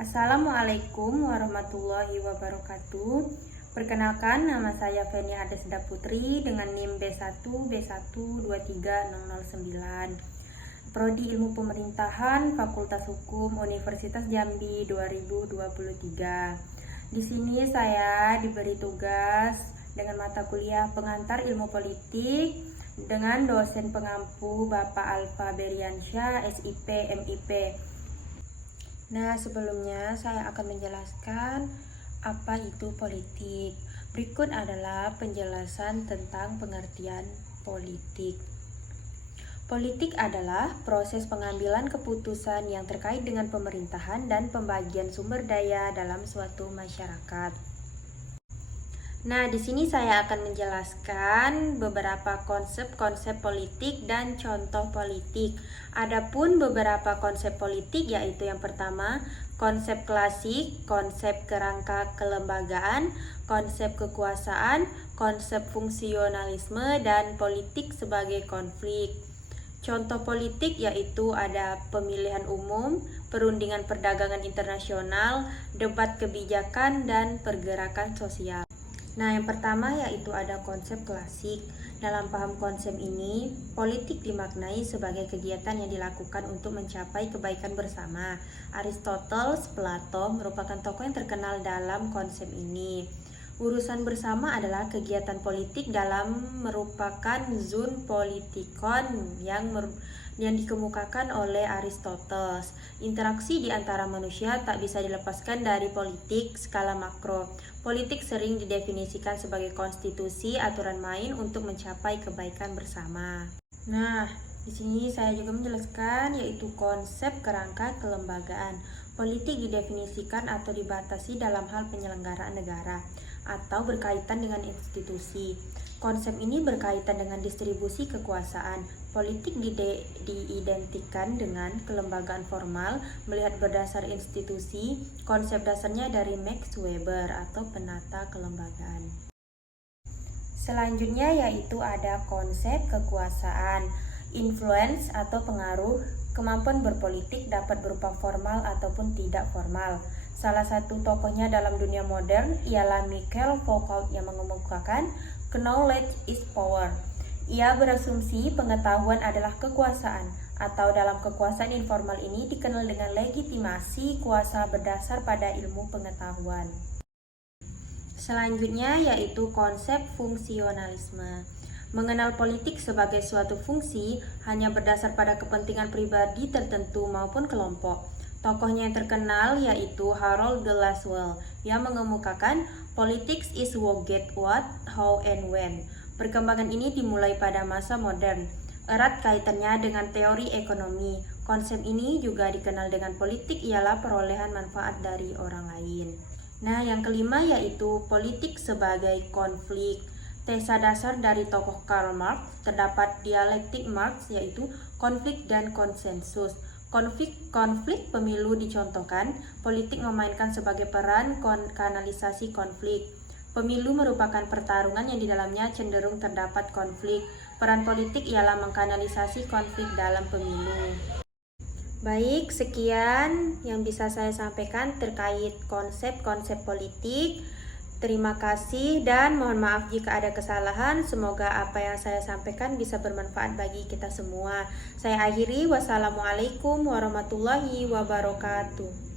Assalamualaikum warahmatullahi wabarakatuh. Perkenalkan, nama saya Feni Adesda Putri dengan NIM B1B1230009. Prodi Ilmu Pemerintahan, Fakultas Hukum, Universitas Jambi 2023. Di sini saya diberi tugas dengan mata kuliah Pengantar Ilmu Politik dengan dosen pengampu Bapak Alfa Beriansyah, SIP, MIP. Nah, sebelumnya saya akan menjelaskan apa itu politik. Berikut adalah penjelasan tentang pengertian politik. Politik adalah proses pengambilan keputusan yang terkait dengan pemerintahan dan pembagian sumber daya dalam suatu masyarakat. Nah, di sini saya akan menjelaskan beberapa konsep-konsep politik dan contoh politik. Adapun beberapa konsep politik yaitu yang pertama, konsep klasik, konsep kerangka kelembagaan, konsep kekuasaan, konsep fungsionalisme, dan politik sebagai konflik. Contoh politik yaitu ada pemilihan umum, perundingan perdagangan internasional, debat kebijakan, dan pergerakan sosial. Nah, yang pertama yaitu ada konsep klasik. Dalam paham konsep ini, politik dimaknai sebagai kegiatan yang dilakukan untuk mencapai kebaikan bersama. Aristoteles, Plato merupakan tokoh yang terkenal dalam konsep ini. Urusan bersama adalah kegiatan politik dalam merupakan zoon politikon yang dikemukakan oleh Aristoteles. Interaksi di antara manusia tak bisa dilepaskan dari politik skala makro. Politik sering didefinisikan sebagai konstitusi aturan main untuk mencapai kebaikan bersama. Nah, di sini saya juga menjelaskan yaitu konsep kerangka kelembagaan. Politik didefinisikan atau dibatasi dalam hal penyelenggaraan negara atau berkaitan dengan institusi. Konsep ini berkaitan dengan distribusi kekuasaan. Politik diidentikan dengan kelembagaan formal melihat berdasar institusi. Konsep dasarnya dari Max Weber atau penata kelembagaan. Selanjutnya yaitu ada konsep kekuasaan. Influence atau pengaruh, kemampuan berpolitik dapat berupa formal ataupun tidak formal. Salah satu tokohnya dalam dunia modern ialah Michel Foucault yang mengemukakan knowledge is power. Ia berasumsi pengetahuan adalah kekuasaan, atau dalam kekuasaan informal ini dikenal dengan legitimasi kuasa berdasar pada ilmu pengetahuan. Selanjutnya yaitu konsep fungsionalisme. Mengenal politik sebagai suatu fungsi hanya berdasar pada kepentingan pribadi tertentu maupun kelompok. Tokohnya yang terkenal yaitu Harold de Lasswell yang mengemukakan politics is who get what, how, and when. Perkembangan ini dimulai pada masa modern. Erat kaitannya dengan teori ekonomi. Konsep ini juga dikenal dengan politik ialah perolehan manfaat dari orang lain. Nah, yang kelima yaitu politik sebagai konflik. Tesa dasar dari tokoh Karl Marx terdapat dialektik Marx yaitu konflik dan konsensus. Konflik pemilu dicontohkan, politik memainkan sebagai peran kanalisasi konflik. Pemilu merupakan pertarungan yang di dalamnya cenderung terdapat konflik. Peran politik ialah mengkanalisasi konflik dalam pemilu. Baik, sekian yang bisa saya sampaikan terkait konsep-konsep politik. Terima kasih dan mohon maaf jika ada kesalahan. Semoga apa yang saya sampaikan bisa bermanfaat bagi kita semua. Saya akhiri, wassalamualaikum warahmatullahi wabarakatuh.